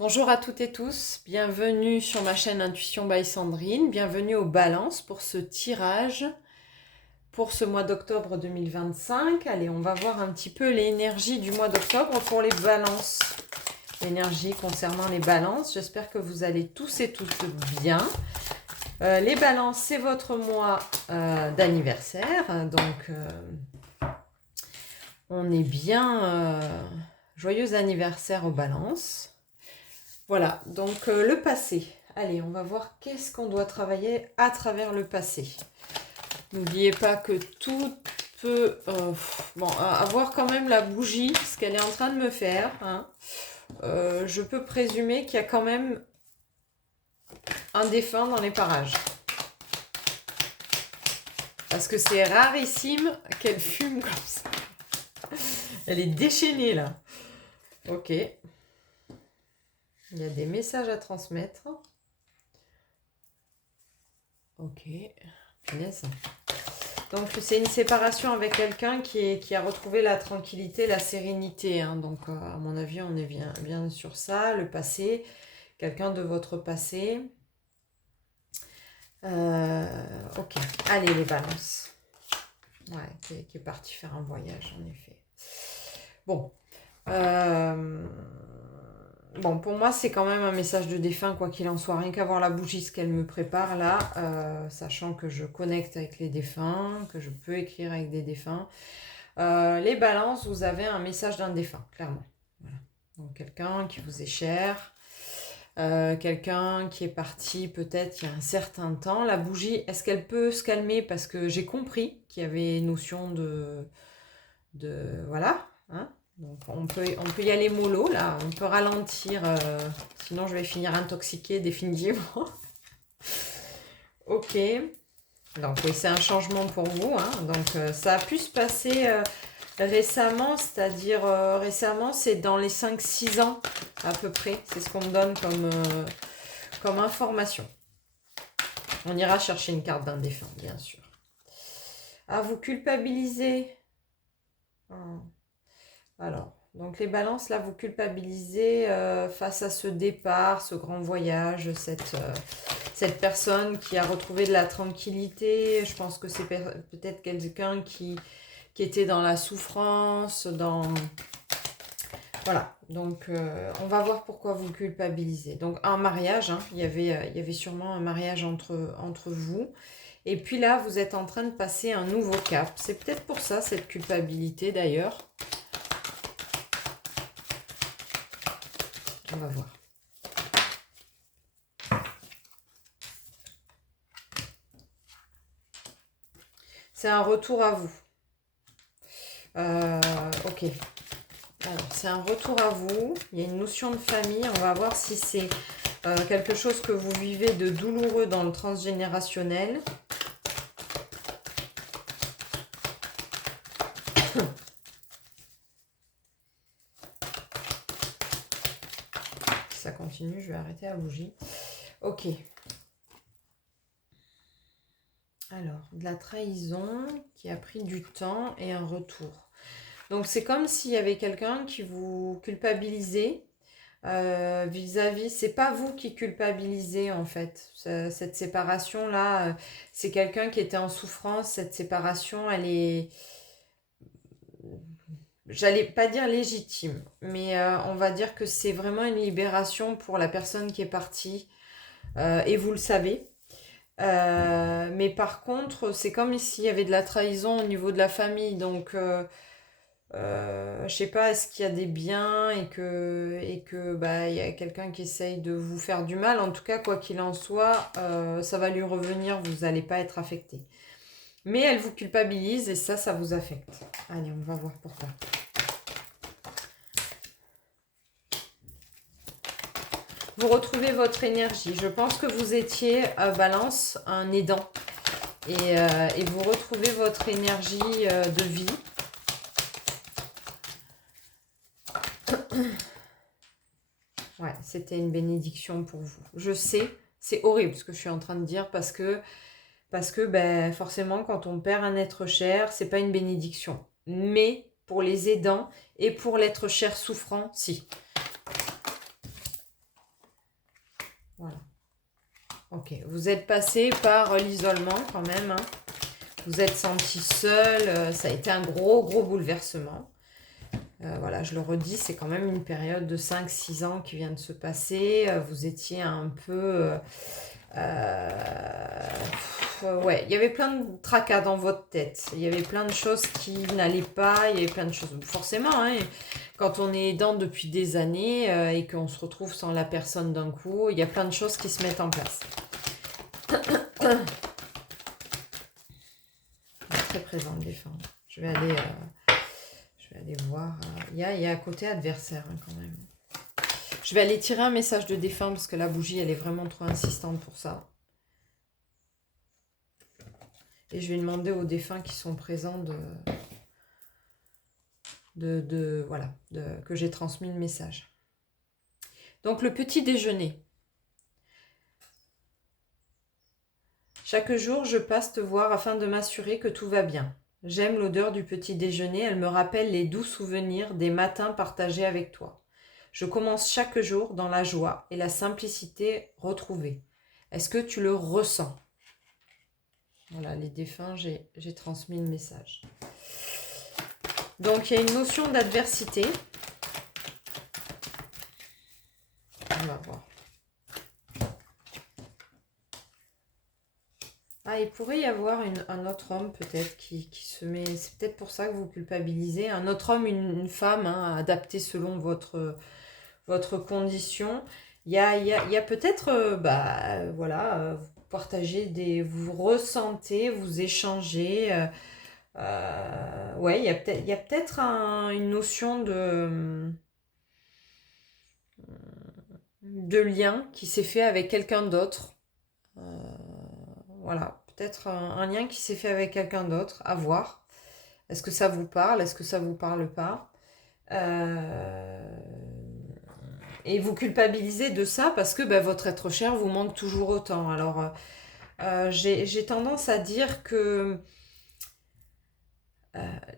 Bonjour à toutes et tous, bienvenue sur ma chaîne Intuition by Sandrine, bienvenue aux balances pour ce tirage pour ce mois d'octobre 2025. Allez, on va voir un petit peu l'énergie du mois d'octobre pour les balances. L'énergie concernant les balances, j'espère que vous allez tous et toutes bien. Les balances, c'est votre mois d'anniversaire, donc on est bien. Joyeux anniversaire aux balances. Voilà, donc le passé. Allez, on va voir qu'est-ce qu'on doit travailler à travers le passé. N'oubliez pas que tout peut... avoir quand même la bougie, ce qu'elle est en train de me faire. Hein. Je peux présumer qu'il y a quand même un défunt dans les parages. Parce que c'est rarissime qu'elle fume comme ça. Elle est déchaînée là. Ok. Il y a des messages à transmettre. Ok. Punaise. Donc c'est une séparation avec quelqu'un qui a retrouvé la tranquillité, la sérénité. Hein. Donc à mon avis, on est bien sur ça. Le passé, quelqu'un de votre passé. Ok. Allez les balances. Ouais, qui est parti faire un voyage en effet. Bon. Bon, pour moi, c'est quand même un message de défunt, quoi qu'il en soit. Rien qu'à voir la bougie, ce qu'elle me prépare là, sachant que je connecte avec les défunts, que je peux écrire avec des défunts. Les balances, vous avez un message d'un défunt, clairement. Voilà. Donc, quelqu'un qui vous est cher, quelqu'un qui est parti peut-être il y a un certain temps. La bougie, est-ce qu'elle peut se calmer? Parce que j'ai compris qu'il y avait notion de voilà, hein. Donc on peut y aller mollo là, on peut ralentir, sinon je vais finir intoxiquée définitivement. Ok, donc oui, c'est un changement pour vous, hein. Donc ça a pu se passer récemment, c'est-à-dire récemment c'est dans les 5-6 ans à peu près, c'est ce qu'on me donne comme information. On ira chercher une carte d'un défunt, bien sûr. Ah, vous culpabilisez. Alors, donc les balances, là, vous culpabilisez face à ce départ, ce grand voyage, cette personne qui a retrouvé de la tranquillité. Je pense que c'est peut-être quelqu'un qui était dans la souffrance, Voilà, donc on va voir pourquoi vous culpabilisez. Donc un mariage, hein, il y avait sûrement un mariage entre vous. Et puis là, vous êtes en train de passer un nouveau cap. C'est peut-être pour ça, cette culpabilité d'ailleurs. On va voir. C'est un retour à vous. Ok. Alors, c'est un retour à vous. Il y a une notion de famille. On va voir si c'est quelque chose que vous vivez de douloureux dans le transgénérationnel. Si ça continue, je vais arrêter la bougie. Ok. Alors, de la trahison qui a pris du temps et un retour. Donc, c'est comme s'il y avait quelqu'un qui vous culpabilisait vis-à-vis. C'est pas vous qui culpabilisez en fait. Cette séparation-là, c'est quelqu'un qui était en souffrance. Cette séparation, elle est... J'allais pas dire légitime, mais on va dire que c'est vraiment une libération pour la personne qui est partie. Et vous le savez. Mais par contre, c'est comme s'il y avait de la trahison au niveau de la famille. Donc, je sais pas, est-ce qu'il y a des biens et que bah, il y a quelqu'un qui essaye de vous faire du mal. En tout cas, quoi qu'il en soit, ça va lui revenir. Vous n'allez pas être affecté. Mais elle vous culpabilise et ça vous affecte. Allez, on va voir pourquoi. Vous retrouvez votre énergie. Je pense que vous étiez, Balance, un aidant. Et vous retrouvez votre énergie de vie. Ouais, c'était une bénédiction pour vous. Je sais, c'est horrible ce que je suis en train de dire parce que ben, forcément, quand on perd un être cher, c'est pas une bénédiction. Mais pour les aidants et pour l'être cher souffrant, si. Voilà. Ok, vous êtes passé par l'isolement quand même, hein. Vous êtes senti seul, ça a été un gros bouleversement. Voilà, je le redis, c'est quand même une période de 5-6 ans qui vient de se passer. Vous étiez un peu... ouais, il y avait plein de tracas dans votre tête. Il y avait plein de choses qui n'allaient pas. Il y avait plein de choses... Forcément, hein, quand on est aidant depuis des années et qu'on se retrouve sans la personne d'un coup, il y a plein de choses qui se mettent en place. Très présente, les femmes. Je vais aller voir. Il y a à côté adversaire, hein, quand même. Je vais aller tirer un message de défunt parce que la bougie, elle est vraiment trop insistante pour ça. Et je vais demander aux défunts qui sont présents que j'ai transmis le message. Donc, le petit déjeuner. Chaque jour, je passe te voir afin de m'assurer que tout va bien. J'aime l'odeur du petit déjeuner, elle me rappelle les doux souvenirs des matins partagés avec toi. Je commence chaque jour dans la joie et la simplicité retrouvée. Est-ce que tu le ressens? Voilà, les défunts, j'ai transmis le message. Donc, il y a une notion d'adversité. On va voir. Ah, il pourrait y avoir un autre homme peut-être qui se met... C'est peut-être pour ça que vous culpabilisez. Un autre homme, une femme, hein, adapté selon votre condition. Il y a peut-être... voilà, vous partagez vous ressentez, vous échangez... ouais, il y a peut-être une notion de lien qui s'est fait avec quelqu'un d'autre. Voilà, peut-être un lien qui s'est fait avec quelqu'un d'autre, à voir. Est-ce que ça vous parle? Est-ce que ça vous parle pas? Et vous culpabilisez de ça parce que votre être cher vous manque toujours autant. Alors, j'ai tendance à dire que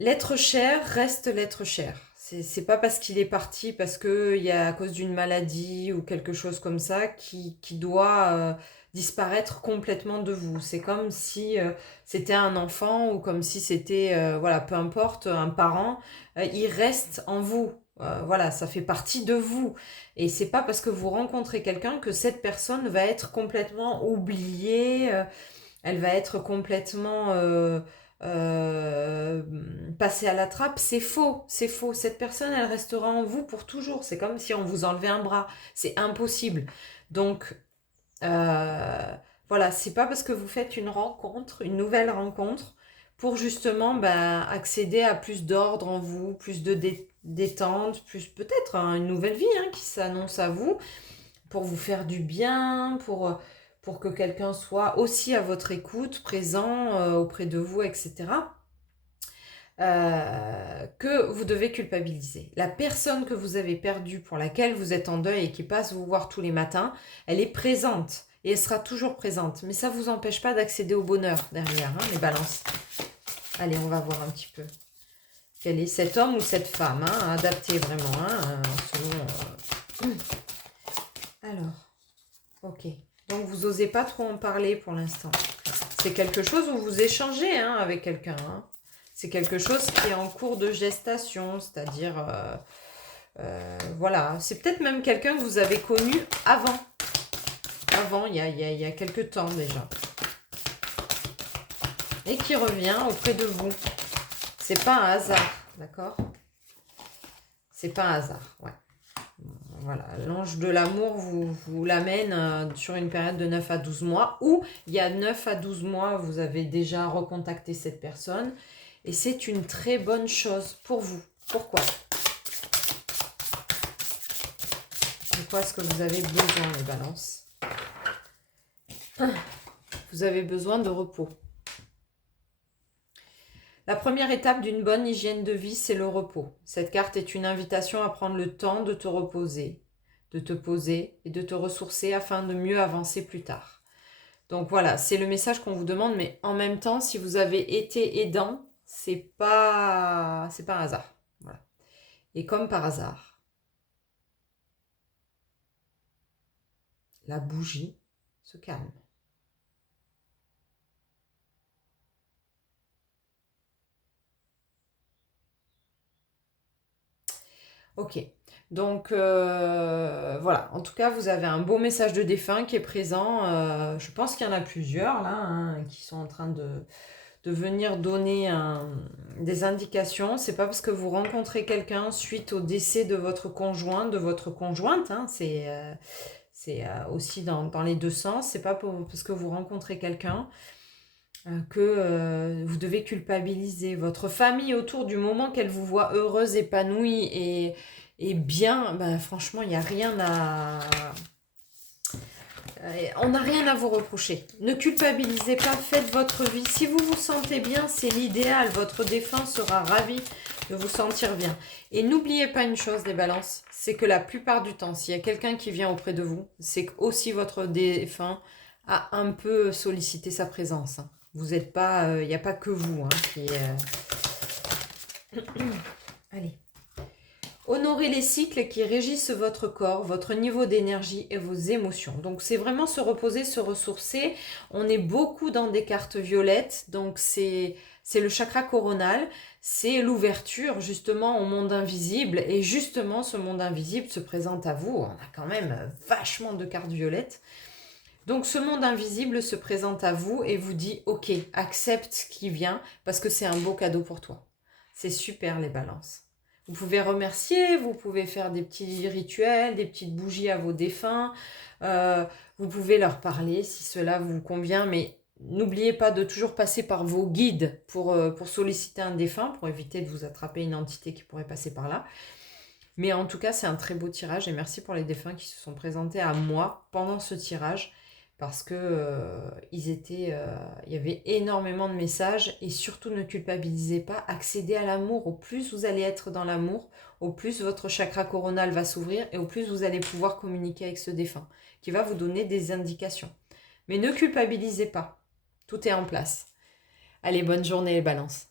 l'être cher reste l'être cher. C'est pas parce qu'il est parti, parce qu'il y a à cause d'une maladie ou quelque chose comme ça qui doit disparaître complètement de vous. C'est comme si c'était un enfant ou comme si c'était, voilà, peu importe, un parent, il reste en vous. Voilà, ça fait partie de vous. Et c'est pas parce que vous rencontrez quelqu'un que cette personne va être complètement oubliée, elle va être complètement euh, passée à la trappe. C'est faux, c'est faux. Cette personne, elle restera en vous pour toujours. C'est comme si on vous enlevait un bras. C'est impossible. Donc, voilà, c'est pas parce que vous faites une rencontre, une nouvelle rencontre, pour justement accéder à plus d'ordre en vous, plus de détente, plus peut-être une nouvelle vie qui s'annonce à vous, pour vous faire du bien, pour que quelqu'un soit aussi à votre écoute, présent auprès de vous, etc. Que vous devez culpabiliser. La personne que vous avez perdue, pour laquelle vous êtes en deuil et qui passe vous voir tous les matins, elle est présente et elle sera toujours présente. Mais ça ne vous empêche pas d'accéder au bonheur derrière, les balances. Allez, on va voir un petit peu. Quel est cet homme ou cette femme, adapté vraiment, selon... Alors, ok. Donc, vous n'osez pas trop en parler pour l'instant. C'est quelque chose où vous échangez avec quelqu'un. C'est quelque chose qui est en cours de gestation, c'est-à-dire, voilà. C'est peut-être même quelqu'un que vous avez connu avant. Avant, il y a quelques temps déjà. Et qui revient auprès de vous. C'est pas un hasard, d'accord? C'est pas un hasard, ouais. Voilà, l'ange de l'amour vous l'amène sur une période de 9 à 12 mois, où il y a 9 à 12 mois, vous avez déjà recontacté cette personne, et c'est une très bonne chose pour vous. Pourquoi? De quoi est-ce que vous avez besoin, les balances? Vous avez besoin de repos. La première étape d'une bonne hygiène de vie, c'est le repos. Cette carte est une invitation à prendre le temps de te reposer, de te poser et de te ressourcer afin de mieux avancer plus tard. Donc voilà, c'est le message qu'on vous demande, mais en même temps, si vous avez été aidant, c'est pas un hasard. Voilà. Et comme par hasard, la bougie se calme. Ok, donc voilà, en tout cas vous avez un beau message de défunt qui est présent. Je pense qu'il y en a plusieurs là qui sont en train de venir donner des indications. C'est pas parce que vous rencontrez quelqu'un suite au décès de votre conjoint, de votre conjointe, c'est aussi dans les deux sens. C'est pas parce que vous rencontrez quelqu'un que vous devez culpabiliser votre famille autour du moment qu'elle vous voit heureuse, épanouie et bien. Ben, franchement, il n'y a rien à... On n'a rien à vous reprocher. Ne culpabilisez pas, faites votre vie. Si vous vous sentez bien, c'est l'idéal. Votre défunt sera ravi de vous sentir bien. Et n'oubliez pas une chose, les balances, c'est que la plupart du temps, s'il y a quelqu'un qui vient auprès de vous, c'est que aussi votre défunt a un peu sollicité sa présence. Vous n'êtes pas... Il n'y a pas que vous qui... Allez. Honorez les cycles qui régissent votre corps, votre niveau d'énergie et vos émotions. Donc c'est vraiment se reposer, se ressourcer. On est beaucoup dans des cartes violettes, donc c'est le chakra coronal, c'est l'ouverture justement au monde invisible. Et justement ce monde invisible se présente à vous. On a quand même vachement de cartes violettes. Donc ce monde invisible se présente à vous et vous dit ok, accepte ce qui vient parce que c'est un beau cadeau pour toi. C'est super les balances. Vous pouvez remercier, vous pouvez faire des petits rituels, des petites bougies à vos défunts. Vous pouvez leur parler si cela vous convient, mais n'oubliez pas de toujours passer par vos guides pour solliciter un défunt, pour éviter de vous attraper une entité qui pourrait passer par là. Mais en tout cas, c'est un très beau tirage et merci pour les défunts qui se sont présentés à moi pendant ce tirage parce que il y avait énormément de messages et surtout ne culpabilisez pas, accédez à l'amour. Au plus vous allez être dans l'amour, au plus votre chakra coronal va s'ouvrir et au plus vous allez pouvoir communiquer avec ce défunt qui va vous donner des indications. Mais ne culpabilisez pas, tout est en place. Allez, bonne journée les balances.